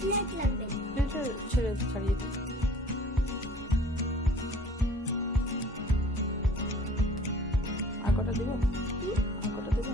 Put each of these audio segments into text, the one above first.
Plate লাগবে। ছাড়িয়ে দিই। আর কটা দিব? আর কটা দিব?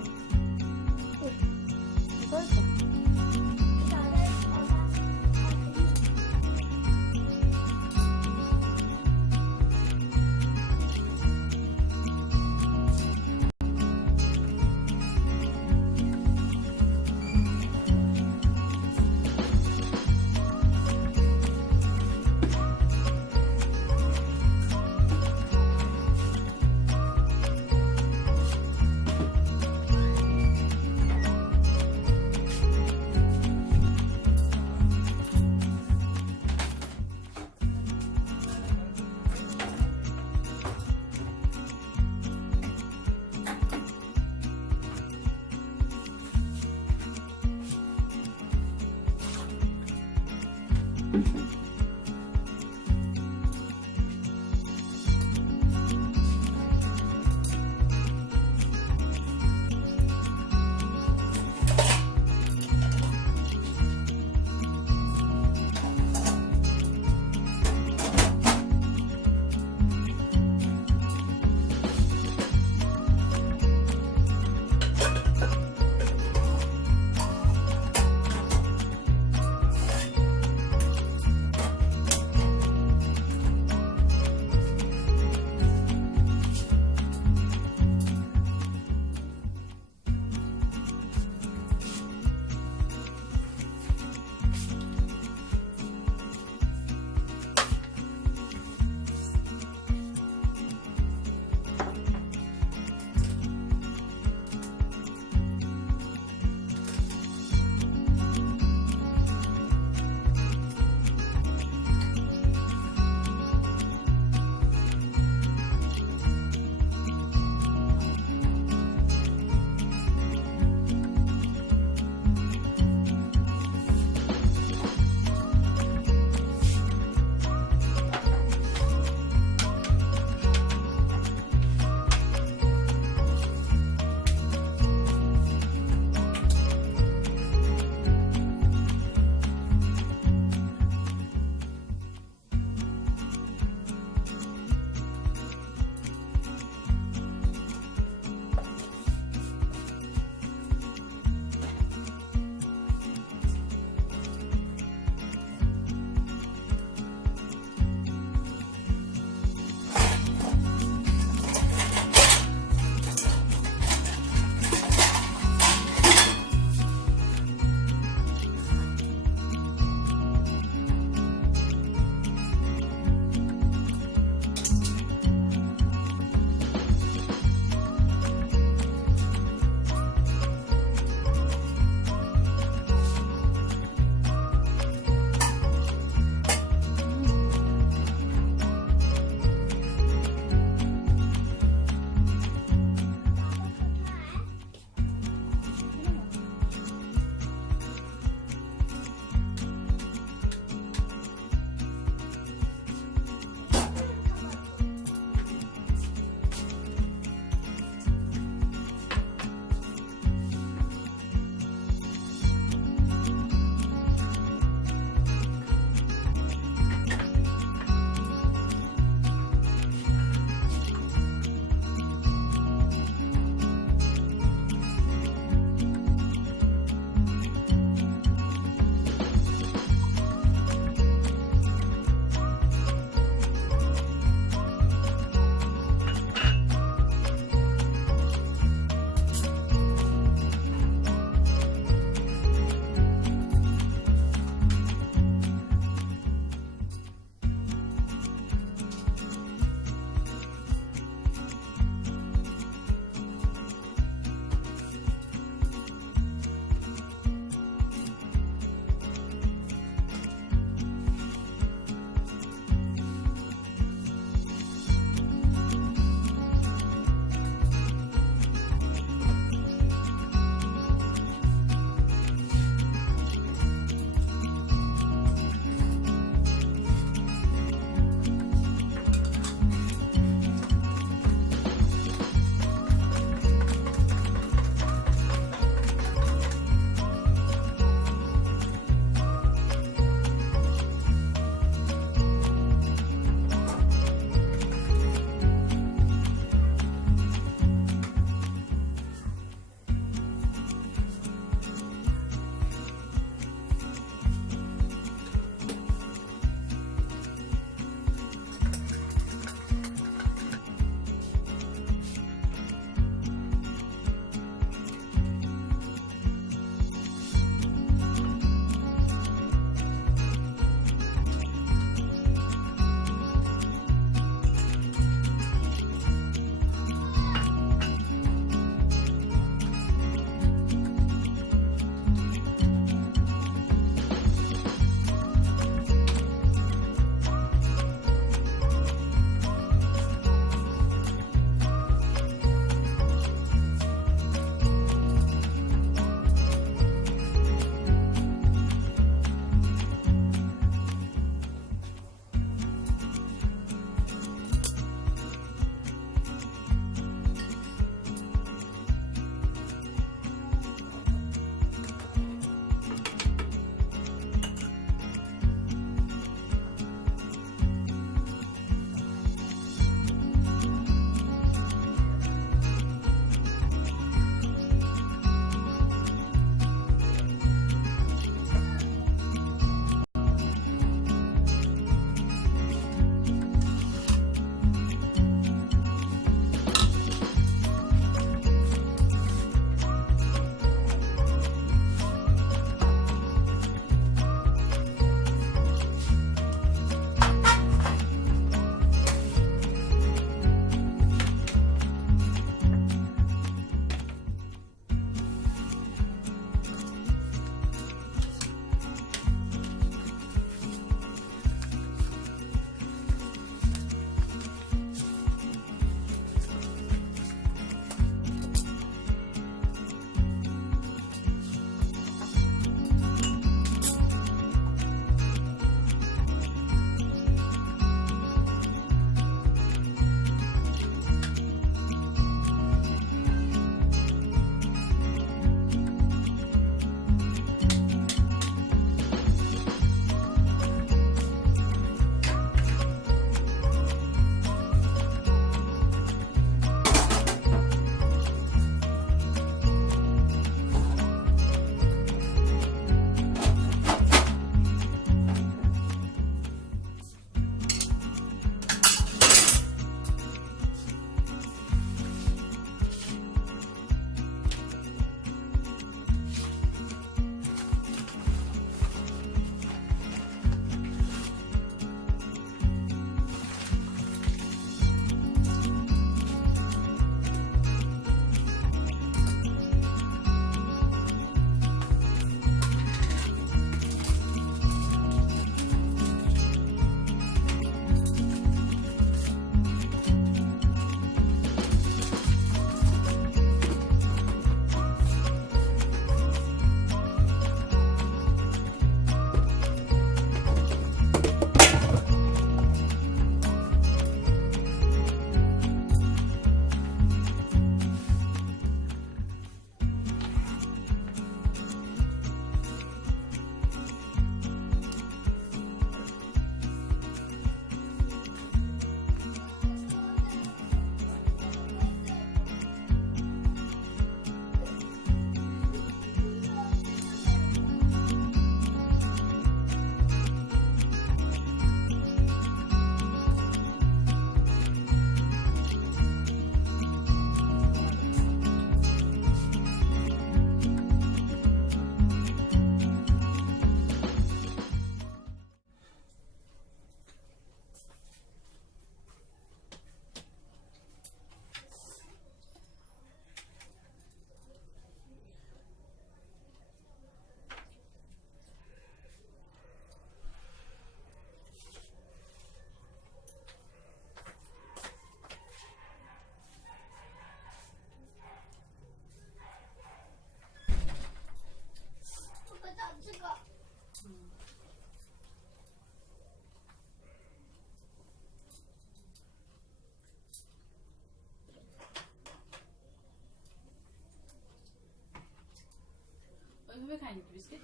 ওইভাবে খাই নাকি বিস্কিট?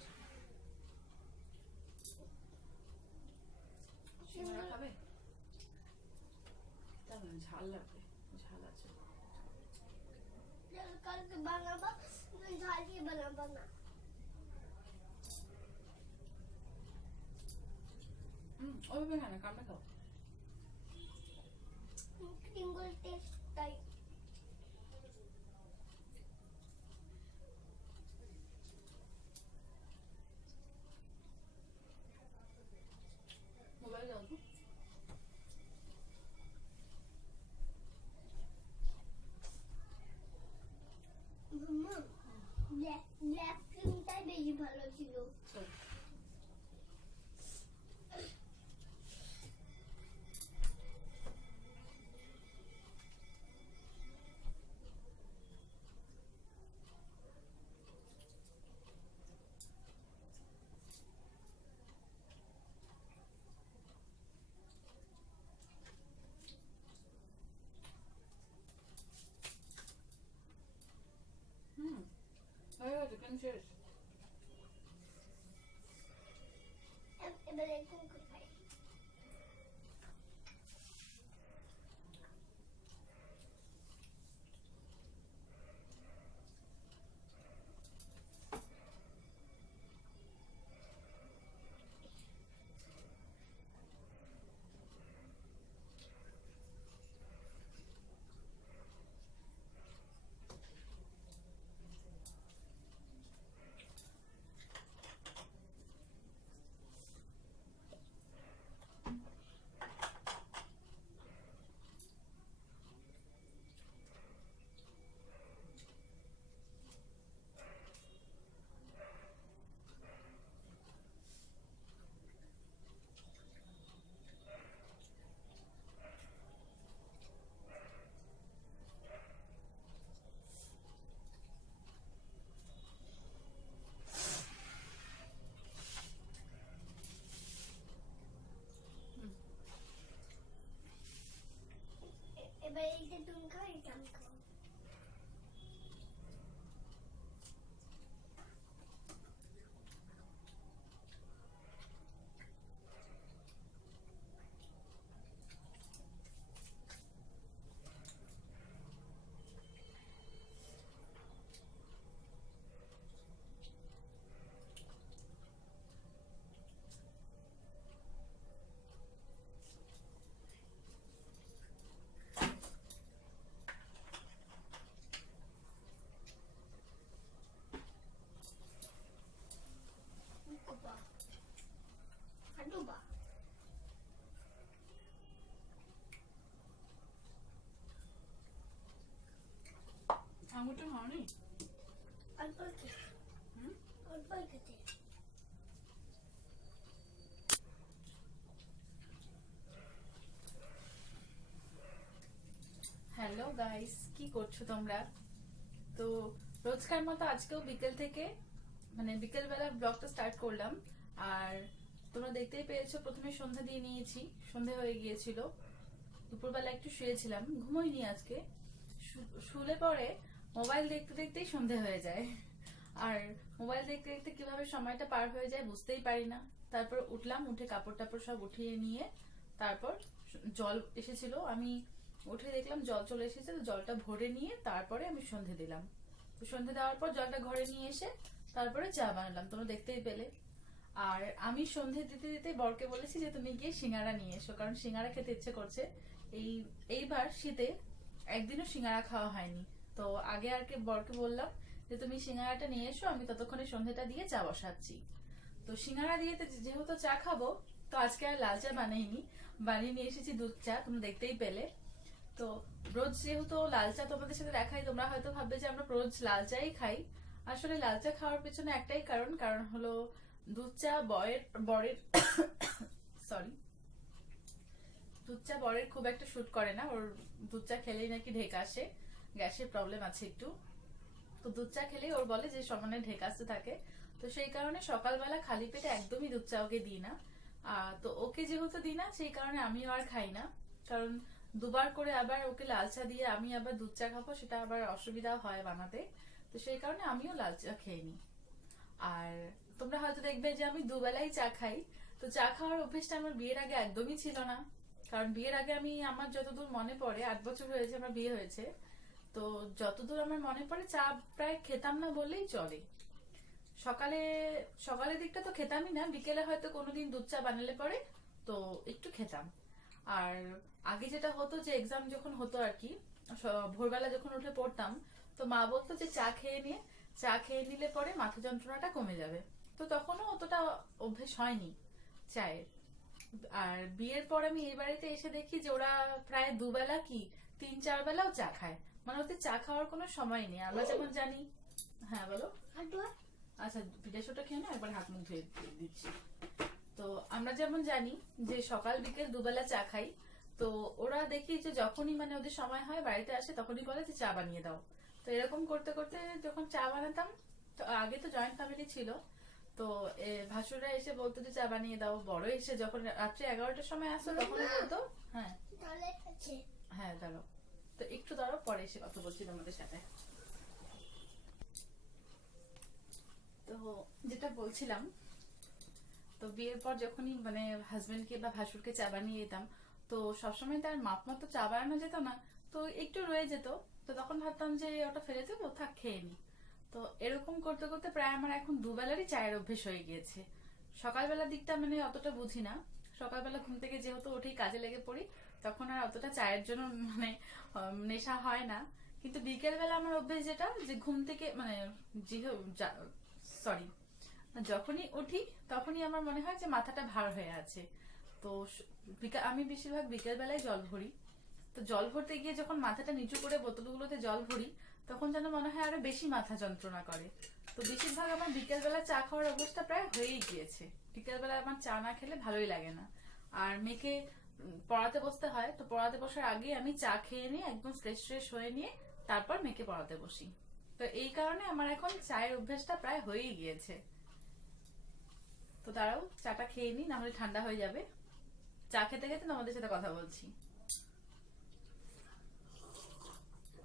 সিঙ্গারা খাবে? তাহলে ঝাল লাগবে, ঝাল আছে। কালকে বানাবো, ঝাল দিয়ে বানাবো না। ওইভাবে খায় না, কামড়ে খাও। ক্রিঙ্গল টেস্ট তাই। মোবাইল দাও তো। ব্ল্যাক ক্রিমটাই বেশি ভালো ছিল। চিকেন শেষ। এবারে কুকুর খাই। এবারে এইটা তুমি খাও, এটা আমি খাও। হাঁটুবা আঙুরটা খাওনি? অল্প খেতে, অল্প খেতে। হ্যালো গাইস, কি করছো তোমরা? তো রোজকার মতো আজকেও বিকেল থেকে মানে বিকেলবেলা ব্লগটা স্টার্ট করলাম। আর তোমরা দেখতেই পেয়েছো, প্রথমে সন্ধ্যা দিয়ে নিয়েছি, সন্ধে হয়ে গিয়েছিল। দুপুরবেলা একটু শুয়েছিলাম, ঘুমোইনি আজকে। শুলে পরে মোবাইল দেখতে দেখতেই সন্ধে হয়ে যায়। আর মোবাইল দেখতে দেখতে কিভাবে সময়টা পার হয়ে যায় বুঝতেই পারি না। তারপর উঠলাম, উঠে কাপড় টাপড় সব উঠিয়ে নিয়ে তারপর জল এসেছিল, আমি উঠে দেখলাম জল চলে এসেছে, তো জলটা ভরে নিয়ে তারপরে আমি সন্ধে দিলাম। তো সন্ধে দেওয়ার পর জলটা ঘরে নিয়ে এসে তারপরে চা বানালাম, তোমরা দেখতেই পেলে। আর আমি সন্ধে দিতে দিতে বরকে বলেছি যে তুমি গিয়ে সিঙ্গারা নিয়ে এসো, কারণ সিঙ্গারা খেতে ইচ্ছে করছে। এইবার শীতে একদিনও সিঙ্গারা খাওয়া হয়নি। তো আগে আর কি বরকে বললাম যে তুমি সিঙ্গারাটা নিয়ে এসো, আমি ততক্ষণে সন্ধেটা দিয়ে চা বসাচ্ছি। তো সিঙ্গারা দিয়ে যেহেতু চা খাবো, তো আজকে আর লাল চা বানাইনি, বানিয়ে নিয়ে এসেছি দুধ চা, তোমরা দেখতেই পেলে। তো রোজ যেহেতু লাল চা তোমাদের সাথে দেখাই, তোমরা হয়তো ভাববে যে আমরা রোজ লাল চাই খাই। আসলে লাল চা খাওয়ার পেছনে একটাই কারণ হলো দুধ চা বরের সরি, দুধ চা বরের খুব একটা শুট করে না, ওর দুধ চা খেলেই নাকি ঢেক আসে, গ্যাসের প্রবলেম আছে একটু। তো দুধ চা খেলেই ওর বলে যে সমানে ঢেক আসতে থাকে। তো সেই কারণে সকালবেলা খালি পেটে একদমই দুধ চা ওকে দিই না। তো ওকে যেহেতু দিই না, সেই কারণে আমিও আর খাই না। কারণ দুবার করে আবার ওকে লাল চা দিয়ে আমি আবার দুধ চা খাবো, সেটা আবার অসুবিধা হয় বানাতে। তো সেই কারণে আমিও লাল চা খেয়ে নিই। আর তোমরা হয়তো দেখবে যে আমি দুবেলাই চা খাই। তো চা খাওয়ার অভ্যেসটা আমার বিয়ের আগে একদমই ছিল না। কারণ বিয়ের আগে আমি, আমার যতদূর মনে পড়ে, 8 বছর হয়েছে আমার বিয়ে হয়েছে, তো যতদূর আমার মনে পড়ে চা প্রায় খেতাম না বললেই চলে। সকালে, সকালের দিকটা তো খেতামই না, বিকেলে হয়তো কোনোদিন দুধ চা বানালে পরে তো একটু খেতাম। আর আগে যেটা হতো যে এক্সাম যখন হতো আর কি, ভোরবেলা যখন উঠে পড়তাম, তো মা বলতো যে চা খেয়ে নিলে পরে মাথা যন্ত্রণাটা কমে যাবে। তো তখনও অতটা অভ্যেস হয়নি চায়ের। আর বিয়ের পর আমি এই বাড়িতে এসে দেখি যে ওরা প্রায় দুবেলা কি 3-4 বেলাও চা খায়। মানে ওদের চা খাওয়ার কোনো সময় নেই। আমরা যেমন জানি। হ্যাঁ বলো। আচ্ছা, পিঠাসোটা খেয়ে না, একবার হাত মুখ ধুয়ে দিচ্ছি। তো আমরা যেমন জানি যে সকাল বিকেল দুবেলা চা খাই, তো ওরা দেখি যে যখনই মানে ওদের সময় হয় বাড়িতে আসে তখনই বলে যে চা বানিয়ে দাও। তো এরকম করতে করতে যখন চা বানাতাম, তো আগে তো জয়েন্ট ফ্যামিলি ছিল, তো ভাসুররা এসে বলতো যে চা বানিয়ে দাও। বড় এসে যখন রাত্রে 11টার সময় আসতো তখন বলতো। হ্যাঁ হ্যাঁ দাঁড়াও, তো একটু দাঁড়াও, পরে এসে কথা বলছি তোমাদের সাথে। তো যেটা বলছিলাম, তো বিয়ের পর যখনই মানে হাজবেন্ডকে বা ভাসুরকে চা বানিয়ে দিতাম, তো সবসময় তার মাপ মতো চা বানানো যেত না, তো একটু রয়ে যেত। তো তখন ভাবতাম যে ওটা ফেলে দেবো, থাক খেয়ে নি। তো এরকম করতে করতে প্রায় আমার এখন দুবেলারই চায়ের অভ্যেস হয়ে গিয়েছে। সকালবেলার দিকটা মানে অতটা বুঝি না। সকালবেলা ঘুম থেকে যেহেতু উঠেই কাজে লেগে পড়ি, তখন আর অতটা চায়ের জন্য মানে নেশা হয় না। কিন্তু বিকেল বেলা আমার অভ্যেস যেটা, যে ঘুম থেকে মানে সরি, যখনই উঠি তখনই আমার মনে হয় যে মাথাটা ভার হয়ে আছে। তো আমি বেশিরভাগ বিকেল বেলায় জল ভরি। তো জল ভরতে গিয়ে যখন মাথাটা নিচু করে বোতলগুলোতে জল ভরি, তখন যেন মনে হয় আরো বেশি মাথা যন্ত্রণা করে। তো বেশিরভাগ আমার বিকেল বেলা চা খাওয়ার অবস্থা প্রায় হয়েই গিয়েছে। বিকেল বেলা আমার চা না খেলে ভালোই লাগে না। আর মেয়েকে পড়াতে বসতে হয়, তো পড়াতে বসার আগে আমি চা খেয়ে নিয়ে একদম ফ্রেশ ফ্রেশ হয়ে নিয়ে তারপর মেয়েকে পড়াতে বসি। তো এই কারণে আমার এখন চায়ের অভ্যাসটা প্রায় হয়েই গিয়েছে। তো দাঁড়াও, চাটা খেয়ে নি, না হলে ঠান্ডা হয়ে যাবে। চা খেতে খেতে তোমাদের সাথে কথা বলছি।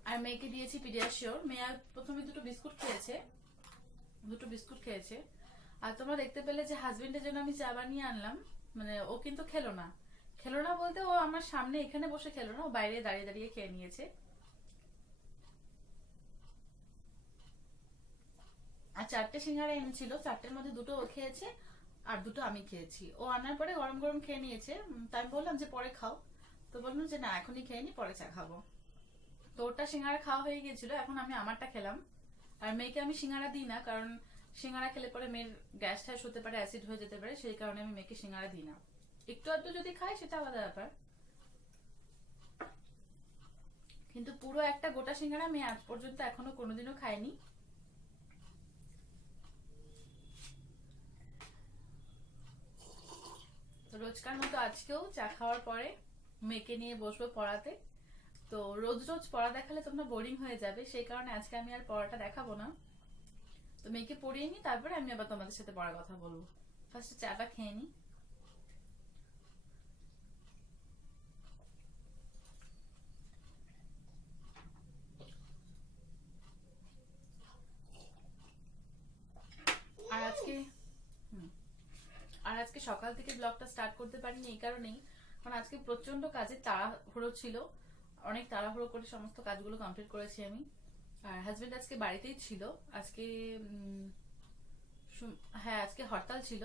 আর মেয়েকে দিয়েছি পিডিয়াশিওর। মেয়ে প্রথমে দুটো বিস্কুট খেয়েছে। আর তোমরা দেখতে পেলে যে হাজবেন্ডের জন্য আমি চা বানিয়ে আনলাম, মানে ও কিন্তু খেলো না। বলতে ও আমার সামনে এখানে বসে খেলো না, ও বাইরে দাঁড়িয়ে দাঁড়িয়ে খেয়ে নিয়েছে। আর 4টে সিঙ্গারা এনেছিল, 4টের মধ্যে দুটো ও খেয়েছে আর দুটো আমি খেয়েছি। ও আনার পরে গরম গরম খেয়ে নিয়েছে। তাই আমি বললাম যে পরে খাও, তো বললাম যে না এখনই খেয়ে নি, পরে চা খাবো। তো ওটা সিঙ্গারা খাওয়া হয়ে গিয়েছিল, এখন আমি আমারটা খেলাম। আর মেয়েকে আমি সিঙ্গারা দিই না, কারণ সিঙ্গারা খেলে পরে মেয়ের গ্যাস ট্যাস হতে পারে, অ্যাসিড হয়ে যেতে পারে, সেই কারণে আমি মেয়েকে সিঙ্গারা দিই না। একটু আধটু যদি খাই সেটা আলাদা ব্যাপার, কিন্তু পুরো একটা গোটা সিঙ্গারা মেয়ে আজ পর্যন্ত এখনো কোনোদিনও খায়নি। তো রোজকার মতো আজকেও চা খাওয়ার পরে মেয়েকে নিয়ে বসবো পড়াতে। তো রোজ রোজ পড়া দেখালে তোমরা বোরিং হয়ে যাবে, সেই কারণে আজকে আমি আর পড়াটা দেখাবো না। তো মেয়েকে পড়িয়ে নি, তারপরে আমি আবার তোমাদের সাথে পড়ার কথা বলবো। ফার্স্টে চাটা খেয়ে নি। আর আজকে সকাল থেকে ব্লগটা স্টার্ট করতে পারিনি এই কারণেই, কারণ আজকে প্রচন্ড কাজে তাড়াহুড়ো ছিল। অনেক তাড়াহুড়ো করে সমস্ত কাজগুলো কমপ্লিট করেছি আমি। আর হাজবেন্ড আজকে বাড়িতেই ছিল। আজকে হ্যাঁ, আজকে হরতাল ছিল,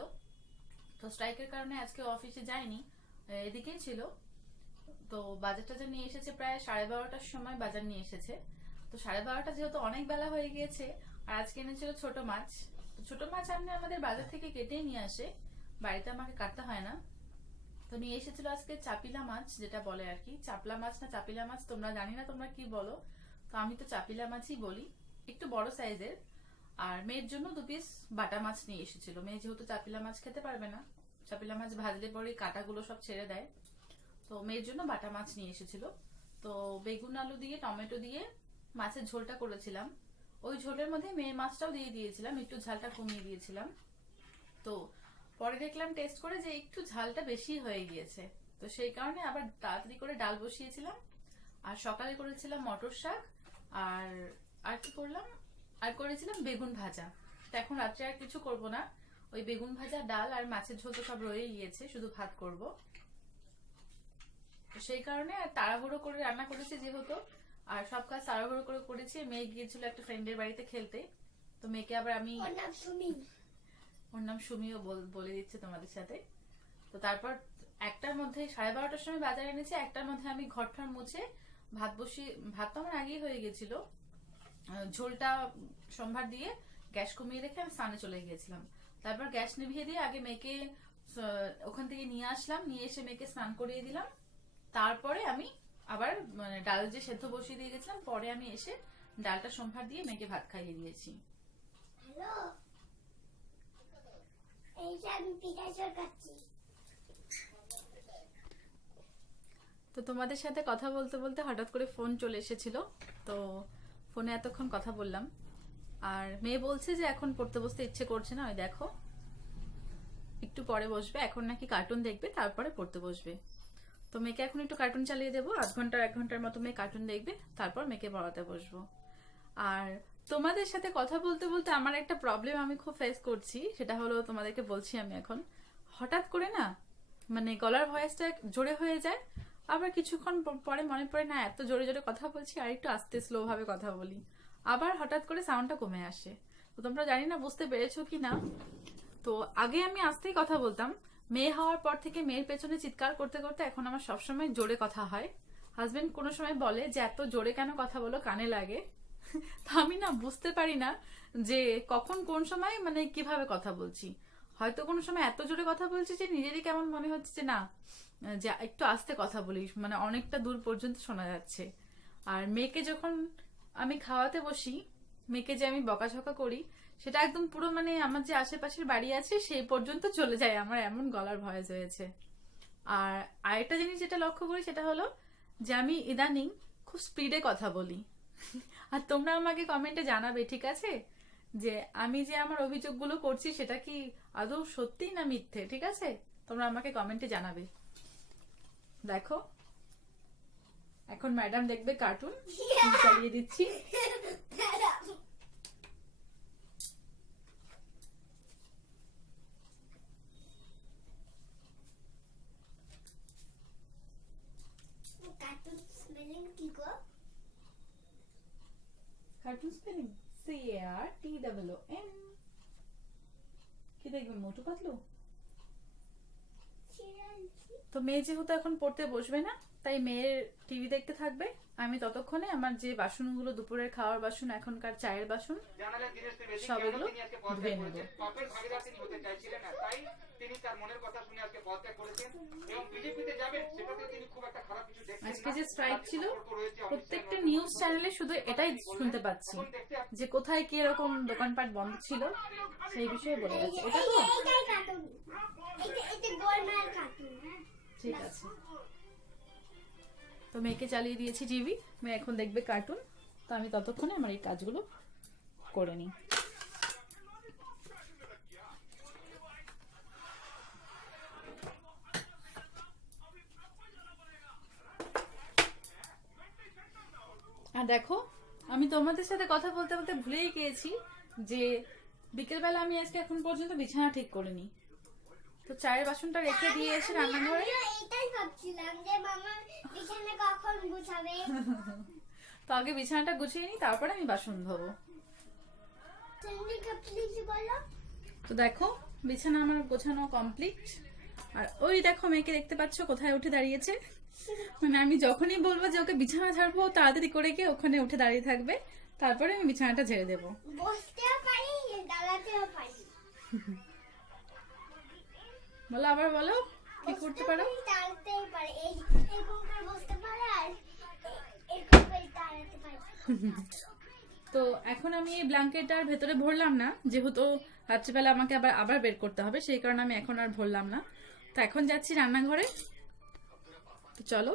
তো স্ট্রাইকের কারণে আজকে অফিসে যায়নি, এদিকেই ছিল। তো বাজার টাজার নিয়ে এসেছে, প্রায় 12:30টার সময় বাজার নিয়ে এসেছে। তো 12:30টা যেহেতু অনেক বেলা হয়ে গিয়েছে, আর আজকে এনেছিল ছোট মাছ। ছোট মাছ আনলে আমাদের বাজার থেকে কেটেই নিয়ে আসে, বাড়িতে আমাকে কাটতে হয় না। তো নিয়ে এসেছিল আজকে চাপিলা মাছ, যেটা বলে আর কি, চাপলা মাছ না চাপিলা মাছ তোমরা জানি না তোমরা কি বলো, তো আমি তো চাপিলা মাছই বলি, একটু বড় সাইজের। আর মেয়ের জন্য 2 পিস বাটা মাছ নিয়ে এসেছিল। মেয়ে যেহেতু চাপিলা মাছ খেতে পারবে না, চাপিলা মাছ ভাজলে পরে কাঁটাগুলো সব ছেড়ে দেয়, তো মেয়ের জন্য বাটা মাছ নিয়ে এসেছিল। তো বেগুন আলু দিয়ে টমেটো দিয়ে মাছের ঝোলটা করেছিলাম। ওই ঝোলের মধ্যে মেয়ের মাছটাও দিয়ে দিয়েছিলাম, একটু ঝালটা কমিয়ে দিয়েছিলাম। তো পরে দেখলাম টেস্ট করে যে একটু ঝালটা বেশি হয়ে গিয়েছে, তো সেই কারণে আবার তাড়াতাড়ি করে ডাল বসিয়েছিলাম। আর সকালে করেছিলাম মটর শাক, আর আর কি করলাম, আর করেছিলাম বেগুন ভাজা। তো এখন রাত্রে আর কিছু করব না, ওই বেগুন ভাজা, ডাল আর মাছের ঝোল তো সব রয়েই গিয়েছে, শুধু ভাত করব। তো সেই কারণে তাড়াহুড়ো করে রান্না করেছি যেহেতু, আর সব কাজ তাড়াহুড়ো করে করেছি। মেয়ে গিয়েছিল একটা ফ্রেন্ডের বাড়িতে খেলতে, তো মেয়েকে আবার আমি, ওর নাম সুমিও বলে দিচ্ছে তোমাদের সাথে। তো তারপর একটার মধ্যে 12:30টার সময় বাজার এনেছে, একটার মধ্যে আমি ঘরটার মুছে ভাত বসিয়ে, ভাত তো আমার আগেই হয়ে গেছিল, ঝোলটা সম্ভার দিয়ে গ্যাস কমিয়ে রেখে আমি স্নানে চলে গিয়েছিলাম। তারপর গ্যাস নিভিয়ে দিয়ে আগে মেয়েকে ওখান থেকে নিয়ে আসলাম, নিয়ে এসে মেয়েকে স্নান করিয়ে দিলাম। তারপরে আমি আবার মানে ডাল যে সেদ্ধ বসিয়ে দিয়ে গেছিলাম, পরে আমি এসে ডালটা সম্ভার দিয়ে মেয়েকে ভাত খাইয়ে দিয়েছি। তো তোমাদের সাথে কথা বলতে বলতে হঠাৎ করে ফোন চলে এসেছিল, তো ফোনে এতক্ষণ কথা বললাম। আর মেয়ে বলছে যে এখন পড়তে বসতে ইচ্ছে করছে না, ওই দেখো একটু পরে বসবে, এখন নাকি কার্টুন দেখবে তারপরে পড়তে বসবে। তো মেয়েকে এখন একটু কার্টুন চালিয়ে দেবো, 1 ঘন্টার মতো মেয়ে কার্টুন দেখবে, তারপর মেয়েকে পড়াতে বসবো। আর তোমাদের সাথে কথা বলতে বলতে আমার একটা প্রবলেম আমি খুব ফেস করছি, সেটা হলো তোমাদেরকে বলছি আমি এখন, হঠাৎ করে না মানে গলার ভয়েসটা জোরে হয়ে যায়, আবার কিছুক্ষণ পরে মনে পড়ে না এত জোরে জোরে কথা বলছি, আর একটু আস্তে স্লো ভাবে কথা বলি, আবার হঠাৎ করে সাউন্ডটা কমে আসে। তো তোমরা জানি না বুঝতে পেরেছো কি না। তো আগে আমি আস্তেই কথা বলতাম, মেয়ে হওয়ার পর থেকে মেয়ের পেছনে চিৎকার করতে করতে এখন আমার সবসময় জোরে কথা হয়। হাজবেন্ড কোনো সময় বলে যে এত জোরে কেন কথা বলো, কানে লাগে। তো আমি না বুঝতে পারি না যে কখন কোন সময় মানে কিভাবে কথা বলছি। হয়তো কোনো সময় এত জোরে কথা বলছি যে নিজেরই কেমন মনে হচ্ছে যে না, যে একটু আস্তে কথা বলি, মানে অনেকটা দূর পর্যন্ত শোনা যাচ্ছে। আর মেয়েকে যখন আমি খাওয়াতে বসি, মেয়েকে যে আমি বকাঝকা করি, সেটা একদম পুরো মানে আমার যে আশেপাশের বাড়ি আছে সেই পর্যন্ত চলে যায়, আমার এমন গলার ভয়েস হয়েছে। আর আরেকটা জিনিস যেটা লক্ষ্য করি সেটা হলো যে আমি ইদানিং খুব স্পিডে কথা বলি। আর তোমরা আমাকে কমেন্টে জানাবে, ঠিক আছে, যে আমি যে আমার অভিযোগগুলো করছি সেটা কি আদৌ সত্যি না মিথ্যে, ঠিক আছে? তোমরা আমাকে কমেন্টে জানাবে। দেখো এখন ম্যাডাম দেখবে কার্টুন, চালিয়ে দিচ্ছি। Cartoon spelling CARTOON। কি দেখবে, মোটু পাতলু? তো মেয়ে যেহেতু এখন পড়তে বসবে না, তাই মেয়ের টিভি দেখতে থাকবে, আমি ততক্ষণে আমার যে বাসনগুলো দুপুরের খাওয়ার বাসন, এখনকার চায়ের বাসন, সবগুলো ধুয়ে নেব। আজকে যে স্ট্রাইক ছিল, প্রত্যেকটা নিউজ চ্যানেলে শুধু এটাই শুনতে পাচ্ছি যে কোথায় কি এরকম দোকানপাট বন্ধ ছিল, সেই বিষয়ে বলে যাচ্ছে। এটা তো ঠিক আছে। তো মেয়েকে চালিয়ে দিয়েছি টিভি, মেয়ে এখন দেখবে কার্টুন, তো আমি ততক্ষণে আমার এই কাজগুলো করে নিই। আর দেখো আমি তোমাদের সাথে কথা বলতে বলতে ভুলেই গিয়েছি যে বিকেলবেলা আমি আজকে এখন পর্যন্ত বিছানা ঠিক করিনি। তো চায়ের বাসনটা রেখে দিয়ে এসে রান্নাঘরে এটাই ভাবছিলাম যে মামা বিছানা কখন গুছাবে। তো আগে বিছানাটা গুছিয়ে নিই, তারপরে আমি বাসন ধোবো। তো দেখো বিছানা আমার গোছানো কমপ্লিট। আর ওই দেখো মেয়েকে দেখতে পাচ্ছ কোথায় উঠে দাঁড়িয়েছে, মানে আমি যখনই বলবো যে ওকে বিছানা ঝাড়বো তাড়াতাড়ি করে গিয়ে ওখানে উঠে দাঁড়িয়ে থাকবে, তারপরে আমি বিছানাটা ঝেড়ে দেবো। বসতেও পারি, দাঁড়াতেও পারি। বলো আবার বলো, কি করতে পারো? দাঁড়াতেও পারি, এরকম করে বসতে পারি আর এরকম করে দাঁড়াতে পারি। তো এখন আমি এই ব্ল্যাঙ্কেটটার ভেতরে ভরলাম না, যেহেতু রাত্রিবেলা আমাকে আবার বের করতে হবে, সেই কারণে আমি এখন আর ভরলাম না। তো এখন যাচ্ছি রান্নাঘরে, তো চলো।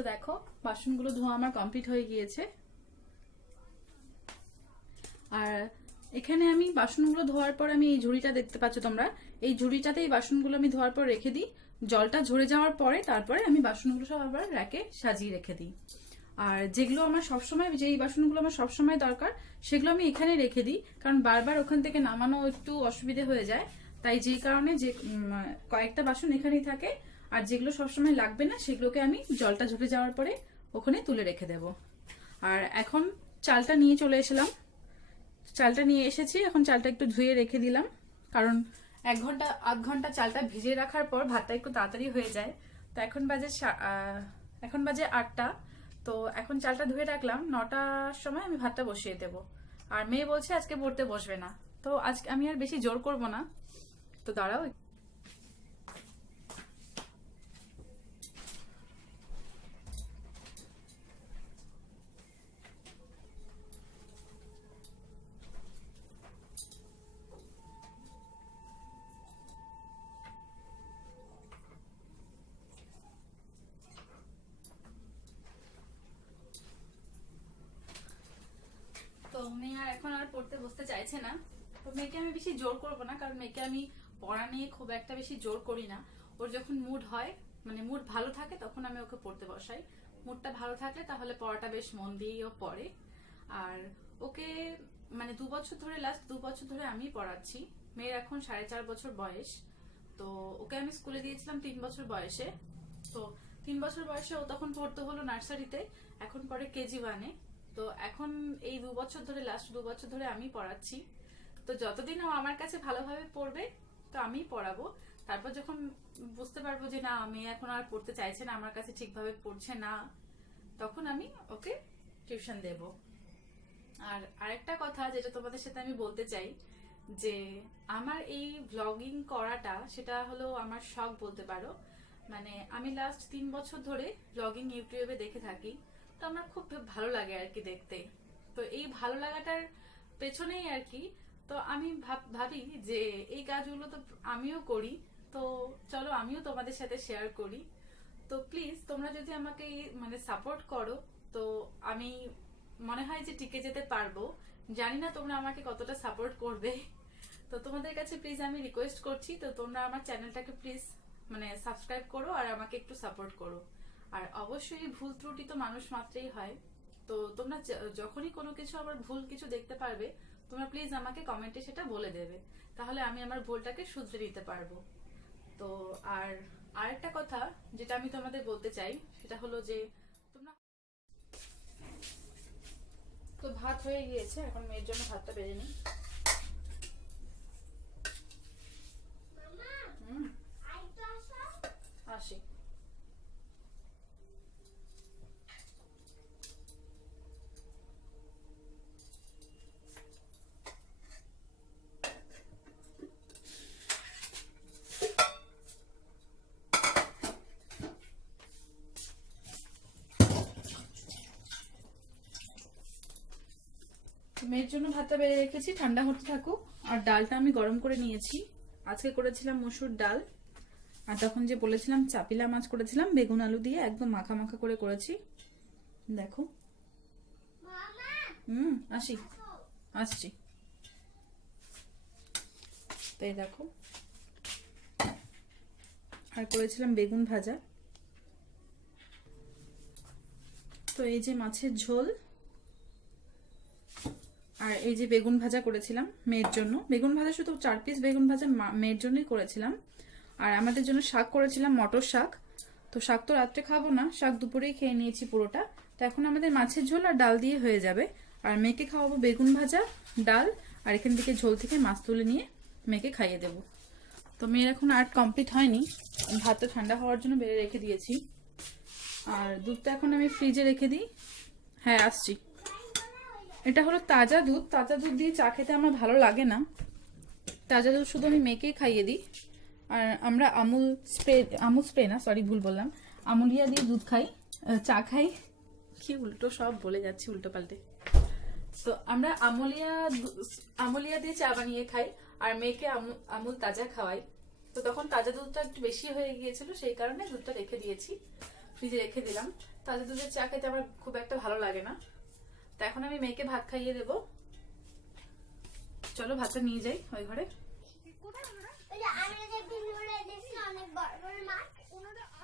তো দেখো বাসনগুলো ধোয়া আমার কমপ্লিট হয়ে গিয়েছে। আর এখানে আমি বাসনগুলো ধোয়ার পর আমি এই ঝুড়িটা দেখতে পাচ্ছ তোমরা, এই ঝুড়িটাতে এই বাসনগুলো আমি ধোয়ার পর রেখে দিই। জলটা ঝরে যাওয়ার পরে তারপরে আমি বাসনগুলো সব আবার র্যাকে সাজিয়ে রেখে দিই। আর যেগুলো আমার সবসময়, যেই বাসনগুলো আমার সবসময় দরকার সেগুলো আমি এখানে রেখে দিই, কারণ বারবার ওখান থেকে নামানো একটু অসুবিধে হয়ে যায়। তাই যেই কারণে যে কয়েকটা বাসন এখানেই থাকে, আর যেগুলো সবসময় লাগবে না সেগুলোকে আমি জলটা ঝরে যাওয়ার পরে ওখানে তুলে রেখে দেব। আর এখন চালটা নিয়ে চলে এসেলাম, চালটা নিয়ে এসেছি, এখন চালটা একটু ধুয়ে রেখে দিলাম, কারণ 1-আধ ঘন্টা চালটা ভিজিয়ে রাখার পর ভাতটা একটু তাড়াতাড়ি হয়ে যায়। তো এখন বাজে 8টা। তো এখন চালটা ধুয়ে রাখলাম, 9টার সময় আমি ভাতটা বসিয়ে দেব। আর মেয়ে বলছে আজকে পড়তে বসবে না, তো আজকে আমি আর বেশি জোর করব না। তো দাঁড়াও, তো মেয়ে আর এখন আর পড়তে বসতে চাইছে না। তো মেয়েকে আমি বেশি জোর করব না, কারণ মেয়েকে আমি পড়া নিয়ে খুব একটা বেশি জোর করি না। ওর যখন মুড হয়, মানে মুড ভালো থাকে, তখন আমি ওকে পড়তে বসাই। মুডটা ভালো থাকলে তাহলে পড়াটা বেশ মন দিয়েও পড়ে। আর ওকে মানে 2 বছর ধরে, লাস্ট 2 বছর ধরে আমি পড়াচ্ছি। মেয়ের এখন 4.5 বছর বয়স। তো ওকে আমি স্কুলে দিয়েছিলাম 3 বছর বয়সে। তো 3 বছর বয়সে ও তখন পড়তে হলো নার্সারিতে, এখন পড়ে কেজি 1-এ। তো এখন এই 2 বছর ধরে, লাস্ট 2 বছর ধরে আমি পড়াচ্ছি। তো যতদিন ও আমার কাছে ভালোভাবে পড়বে তো আমি পড়াবো। তারপর যখন বুঝতে পারবো যে না, মেয়ে এখন আর পড়তে চাইছে না, আমার কাছে ঠিকভাবে পড়ছে না, তখন আমি ওকে টিউশন দেব। আর আরেকটা কথা যেটা তোমাদের সাথে আমি বলতে চাই, যে আমার এই ভ্লগিং করাটা সেটা হলো আমার শখ বলতে পারো। মানে আমি লাস্ট 3 বছর ধরে ভ্লগিং ইউটিউবে দেখে থাকি। তো আমার খুব ভালো লাগে আর কি দেখতে। তো এই ভালো লাগাটার পেছনেই আর কি, তো আমি ভাবি যে এই কাজগুলো তো আমিও করি, তো চলো আমিও তোমাদের সাথে শেয়ার করি। তো প্লিজ তোমরা যদি আমাকে মানে সাপোর্ট করো, তো আমি মনে হয় যে টিকে যেতে পারবো। জানি না তোমরা আমাকে কতটা সাপোর্ট করবে। তো তোমাদের কাছে প্লিজ আমি রিকোয়েস্ট করছি, তো তোমরা আমার চ্যানেলটাকে প্লিজ মানে সাবস্ক্রাইব করো আর আমাকে একটু সাপোর্ট করো। আর অবশ্যই ভুল ত্রুটি তো মানুষ মাত্রই হয়। তো তোমরা যখনই কোনো কিছু আবার ভুল কিছু দেখতে পারবে, তোমরা প্লিজ আমাকে কমেন্টে সেটা বলে দেবে, তাহলে আমি আমার ভুলটাকে শুধরে নিতে পারবো। তো আর আরেকটা কথা যেটা আমি তোমাদের বলতে চাই, সেটা হলো যে তোমরা, তো ভাত হয়ে গিয়েছে, এখন মেয়ের জন্য ভাতটা বেড়ে নিই। আসি। মেয়ের জন্য ভাতটা বেড়ে রেখেছি, ঠান্ডা হতে থাকুক। আর ডালটা আমি গরম করে নিয়েছি। আজকে করেছিলাম মসুর ডাল, আর তখন যে বলেছিলাম চাপিলা মাছ করেছিলাম বেগুন আলু দিয়ে, একদম মাখা মাখা করে করেছি। দেখো। আসি, আসছি। তাই দেখো, আর করেছিলাম বেগুন ভাজা। তো এই যে মাছের ঝোল, আর এই যে বেগুন ভাজা করেছিলাম মেয়ের জন্য। বেগুন ভাজা শুধু 4 পিস বেগুন ভাজা মেয়ের জন্যই করেছিলাম। আর আমাদের জন্য শাক করেছিলাম, মটর শাক। তো শাক তো রাত্রে খাবো না, শাক দুপুরেই খেয়ে নিয়েছি পুরোটা। তো এখন আমাদের মাছের ঝোল আর ডাল দিয়ে হয়ে যাবে। আর মেয়েকে খাওয়াবো বেগুন ভাজা, ডাল, আর এখান থেকে ঝোল থেকে মাছ তুলে নিয়ে মেয়েকে খাইয়ে দেব। তো মেয়ের এখন আর্ট কমপ্লিট হয়নি, ভাতটা ঠান্ডা হওয়ার জন্য বেড়ে রেখে দিয়েছি। আর দুধটা এখন আমি ফ্রিজে রেখে দিই। হ্যাঁ আসছি। এটা হলো তাজা দুধ। তাজা দুধ দিয়ে চা খেতে আমার ভালো লাগে না, তাজা দুধ শুধু আমি মেয়েকেই খাইয়ে দিই। আর আমরা আমুল স্প্রে না, সরি ভুল বললাম, আমুলিয়া দিয়ে দুধ খাই, চা খাই। কি উল্টো সব বলে যাচ্ছি, উল্টো পাল্টে। তো আমরা আমুলিয়া দিয়ে চা বানিয়ে খাই, আর মেয়েকে আমুল তাজা খাওয়াই। তো তখন তাজা দুধটা একটু বেশি হয়ে গিয়েছিল, সেই কারণে দুধটা রেখে দিয়েছি। ফ্রিজে রেখে দিলাম। তাদের দুধের চা খেতে আমার খুব একটা ভালো লাগে না। তো এখন আমি মেয়েকে ভাত খাইয়ে দেবো। চলো ভাতটা নিয়ে যাই ওই ঘরে।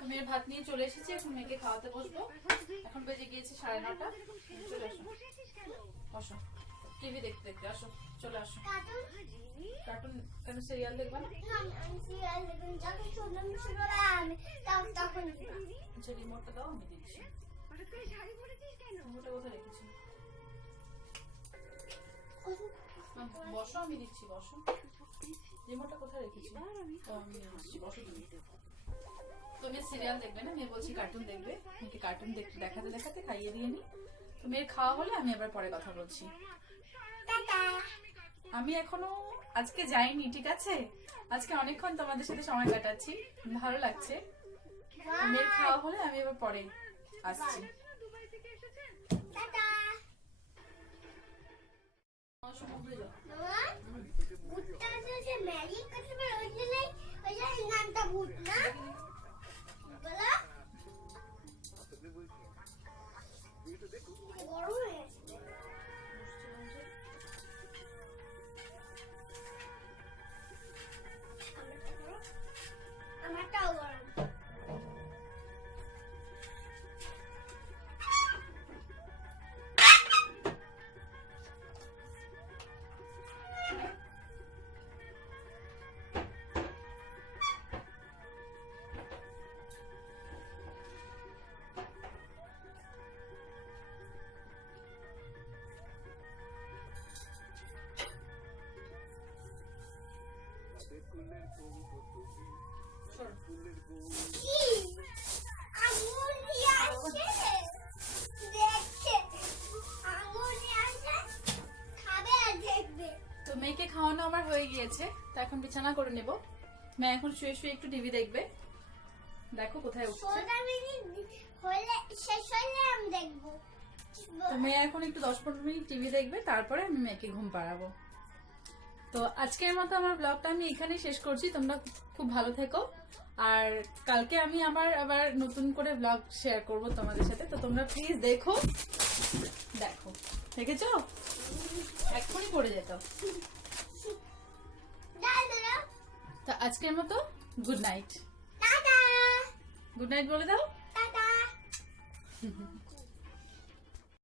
মেয়ের ভাত নিয়ে চলে এসেছি, এখন মেয়েকে খাওয়াতে বসবো। এখন বেজে গিয়েছে 9:30। চলে আসো, বসো, টিভি দেখতে দেখতে আসো, চলে আসো। কার্টুন কেন, সিরিয়াল দেখবা না? আচ্ছা রিমোটটা দাও, আমি দিচ্ছি। রিমোটটা কোথায় রেখেছি? বসো, আমি দিচ্ছি, বসো। রিমোটটা কোথায় রেখেছি? আমি দিচ্ছি, বসো তুমি। তুমি সিরিয়াল দেখবে না, মেয়ে বলছি কার্টুন দেখবে। মেয়েকে কার্টুন দেখাতে দেখাতে খাইয়ে দিয়ে নি। তো মেয়ের খাওয়া হলে আমি আবার পরে কথা বলছি। আমি এখনো আজকে যাইনি, ঠিক আছে? আজকে অনেকক্ষণ তোমাদের সাথে সময় কাটাচ্ছি, ভালো লাগছে। মেয়ের খাওয়া হলে আমি আবার পরে আসছি। আমারটাও গরম। তো মেয়েকে খাওয়ানো আমার হয়ে গিয়েছে, তো এখন বিছানা করে নেব। মেয়ে এখন শুয়ে শুয়ে একটু টিভি দেখবে। দেখো কোথায় উঠছে। তো মেয়ে এখন একটু 10-15 মিনিট টিভি দেখবে, তারপরে আমি মেয়েকে ঘুম পাড়াবো। তো আজকের মতো আমার ব্লগটা আমি এখানেই শেষ করছি। তোমরা খুব ভালো থেকো, আর কালকে আমি আবার নতুন করে ব্লগ শেয়ার করব তোমাদের সাথে। তো তোমরা প্লিজ দেখো। দেখেছো, এক্ষুনি পড়ে যেত। তো আজকের মতো গুড নাইট। গুড নাইট বলে দাও।